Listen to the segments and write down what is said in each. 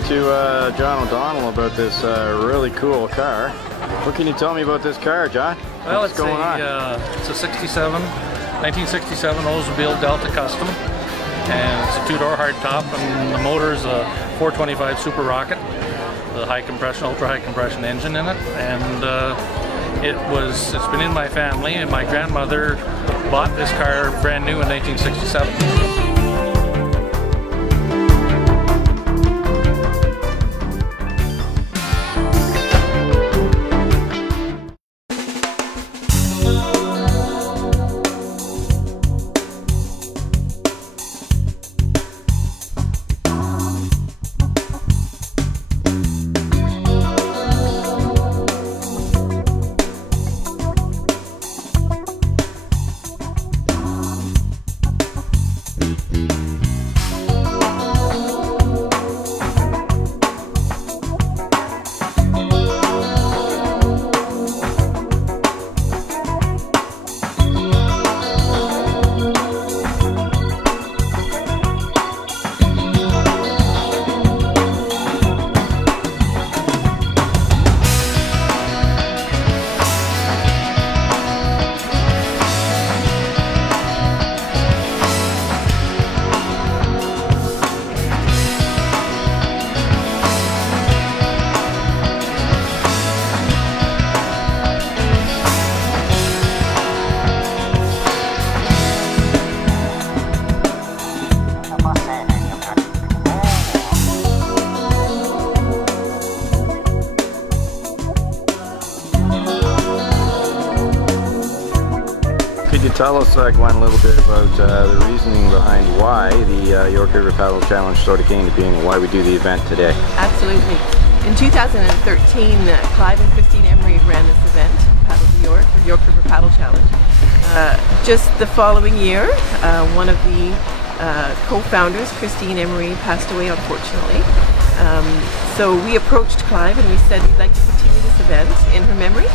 talking to John O'Donnell about this really cool car. What can you tell me about this car, John? Well, What's going on? It's a 1967 Oldsmobile Delta Custom, and it's a two-door hardtop, and the motor is a 425 Super Rocket, the high compression, ultra high compression engine in it, and it's been in my family, and my grandmother bought this car brand new in 1967. Could you tell us, Glenn, a little bit about the reasoning behind why the York River Paddle Challenge sort of came to being and why we do the event today? Absolutely. In 2013, Clive and Christine Emery ran this event, Paddle to York, or York River Paddle Challenge. Just the following year, one of the co-founders, Christine Emery, passed away unfortunately. So we approached Clive and we said we'd like to continue this event in her memory,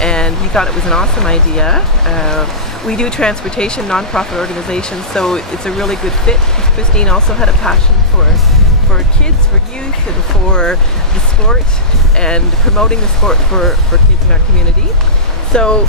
and he thought it was an awesome idea. We do transportation, non-profit organizations, so it's a really good fit. Christine also had a passion for kids, for youth, and for the sport, and promoting the sport for kids in our community. So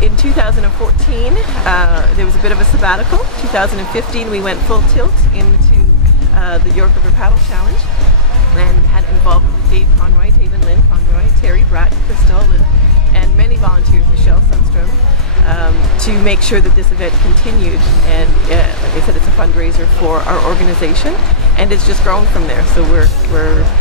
in 2014, there was a bit of a sabbatical. 2015, we went full tilt into the York River Paddle Challenge, and had involvement with Dave and Lynn Conroy, Terry, Brett, Crystal, and many volunteers, Michelle Sundstrom, to make sure that this event continued. And like I said, it's a fundraiser for our organization, and it's just grown from there. So we're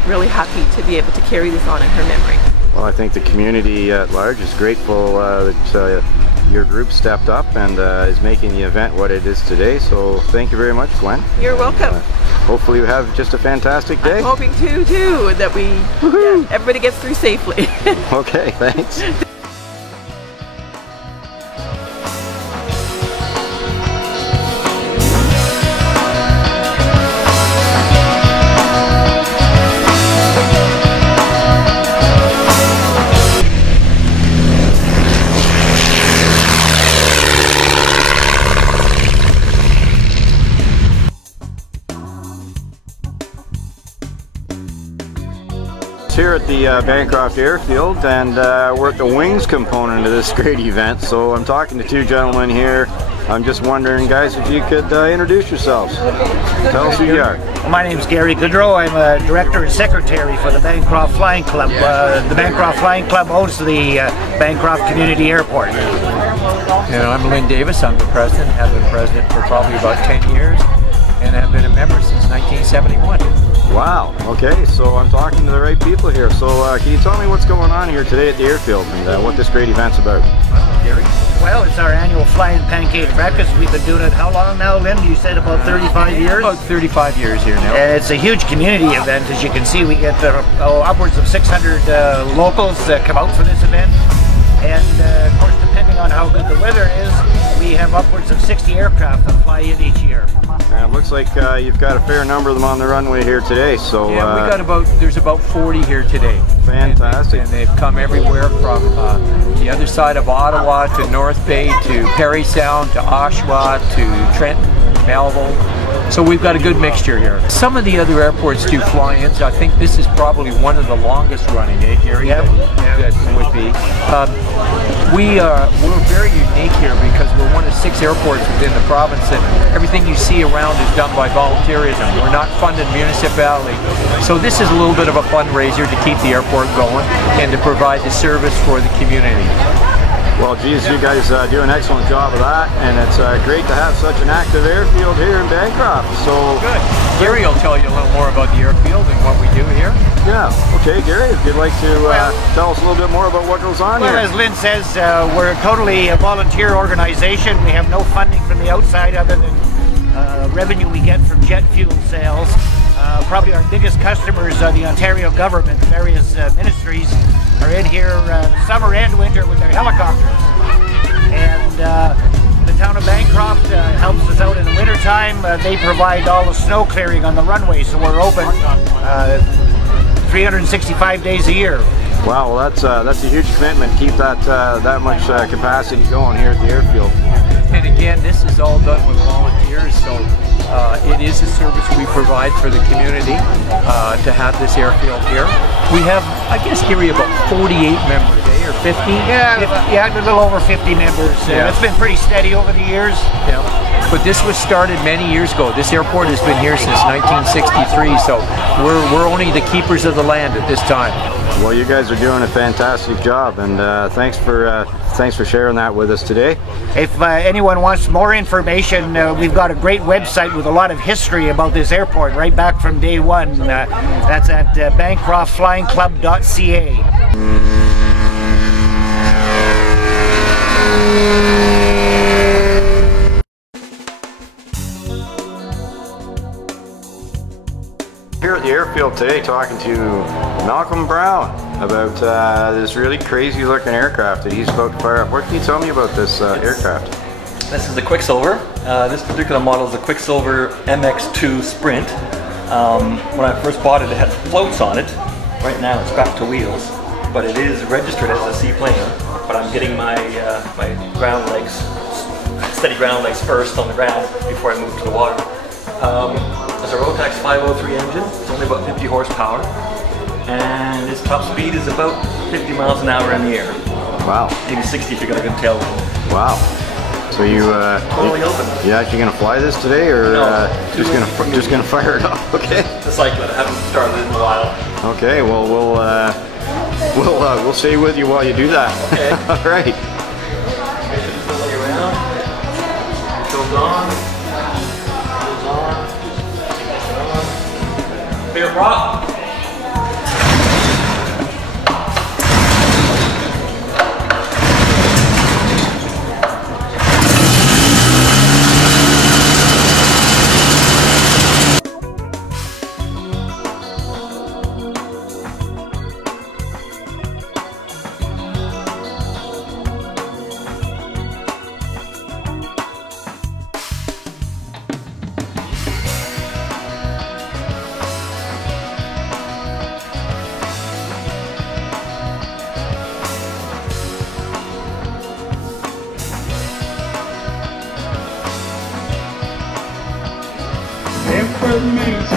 really happy to be able to carry this on in her memory. Well, I think the community at large is grateful that your group stepped up and is making the event what it is today. So thank you very much, Gwen. You're welcome. Hopefully you have just a fantastic day. I'm hoping too that everybody gets through safely. Okay, thanks. Here at the Bancroft Airfield, and we're at the wings component of this great event. So I'm talking to two gentlemen here. I'm just wondering, guys, if you could introduce yourselves. Tell us who you are. My name is Gary Goodrow. I'm a director and secretary for the Bancroft Flying Club. The Bancroft Flying Club owns the Bancroft Community Airport. And I'm Lynn Davis. I'm the president. Have been president for probably about 10 years, and have been a member since 1971. Wow, okay, so I'm talking to the right people here. So can you tell me what's going on here today at the airfield and what this great event's about? Gary? Well, it's our annual Flying Pancake Breakfast. We've been doing it how long now, Lynn? You said about 35 years? About 35 years here now. And it's a huge community event. As you can see, we get upwards of 600 locals that come out for this event. And of course, depending on how good the weather is, we have upwards of 60 aircraft that fly in each year. It looks like you've got a fair number of them on the runway here today. So yeah, there's about 40 here today. Fantastic. And they've come everywhere from the other side of Ottawa to North Bay to Parry Sound to Oshawa to Trenton, Melville. So we've got a good mixture here. Some of the other airports do fly-ins. I think this is probably one of the longest running, Gary? Yep. That would be. We're very unique here because we're one of 6 airports within the province, and everything you see around is done by volunteerism. We're not funded municipally. So this is a little bit of a fundraiser to keep the airport going and to provide the service for the community. Well, geez, you guys do an excellent job of that, and it's great to have such an active airfield here in Bancroft. So good. Gary will tell you a little more about the airfield and what we do here. Yeah. Okay, Gary, if you'd like to tell us a little bit more about what goes on here. Well, as Lynn says, we're totally a volunteer organization. We have no funding from the outside other than revenue we get from jet fuel sales. Probably our biggest customers are the Ontario government. Various ministries are in here summer and winter with their helicopters. And the town of Bancroft helps us out in the winter time. They provide all the snow clearing on the runway, so we're open 365 days a year. Wow, well, that's a huge commitment to keep that much capacity going here at the airfield. And again, this is all done with volunteers, so it is a service we provide for the community to have this airfield here. We have, I guess, Gary, about 48 members, or 50? Yeah, a little over 50 members. Yeah. It's been pretty steady over the years. Yeah. But this was started many years ago. This airport has been here since 1963, so we're only the keepers of the land at this time. Well, you guys are doing a fantastic job, and thanks for sharing that with us today. If anyone wants more information, we've got a great website with a lot of history about this airport, right back from day one. That's at bancroftflyingclub.ca. Here at the airfield today, talking to Malcolm Brown about this really crazy looking aircraft that he's about to fire up. What can you tell me about this aircraft? This is the Quicksilver. This particular model is the Quicksilver MX2 Sprint. When I first bought it, it had floats on it. Right now it's back to wheels, but it is registered as a seaplane. But I'm getting my my ground legs, steady ground legs first on the ground before I move to the water. It's a Rotax 503 engine. It's only about 50 horsepower, and its top speed is about 50 miles an hour in the air. Wow. Maybe 60 if you got a good tailwind. Wow. So you actually gonna fly this today, or no, just gonna fire it up? Okay. It's a cyclone. I haven't started it in a while. Okay. Well, we'll stay with you while you do that. Okay. All right. Play around. Goes on. Clear prop. Information.